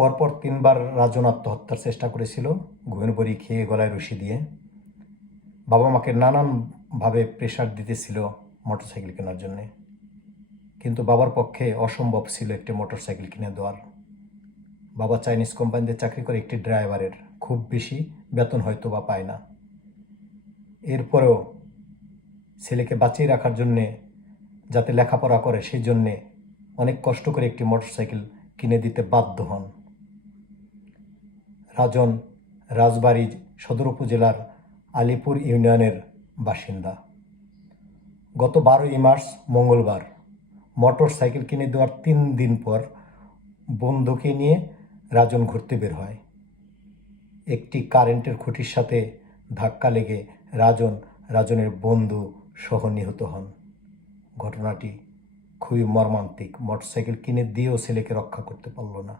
পরপর 3বার রাজন আত্মহত্যার চেষ্টা করেছিল ঘুমের বড়ি খেয়ে গলায় রশি দিয়ে। বাবা মাকে নানানভাবে প্রেশার দিতেছিল মোটরসাইকেল কেনার জন্যে, কিন্তু বাবার পক্ষে অসম্ভব ছিল একটি মোটরসাইকেল কিনে দেওয়ার। বাবা চাইনিজ কোম্পানিতে চাকরি করে, একটি ড্রাইভারের, খুব বেশি বেতন হয়তো বা পায় না। এরপরেও ছেলেকে বাঁচিয়ে রাখার জন্যে, যাতে লেখাপড়া করে, সেই জন্যে অনেক কষ্ট করে একটি মোটরসাইকেল কিনে দিতে বাধ্য হন। রাজন রাজবাড়ী সদর উপজেলার আলিপুর ইউনিয়নের বাসিন্দা। গত 12ই মার্চ মঙ্গলবার মোটরসাইকেল কিনে দেওয়ার 3 দিন পর বন্ধুকে নিয়ে রাজন ঘুরতে বের হয়। একটি কারেন্টের খুঁটির সাথে ধাক্কা লেগে রাজনের বন্ধু সহ নিহত হন। ঘটনাটি খুবই মর্মান্তিক। মোটরসাইকেল কিনে দিয়েও ছেলেকে রক্ষা করতে পারল না।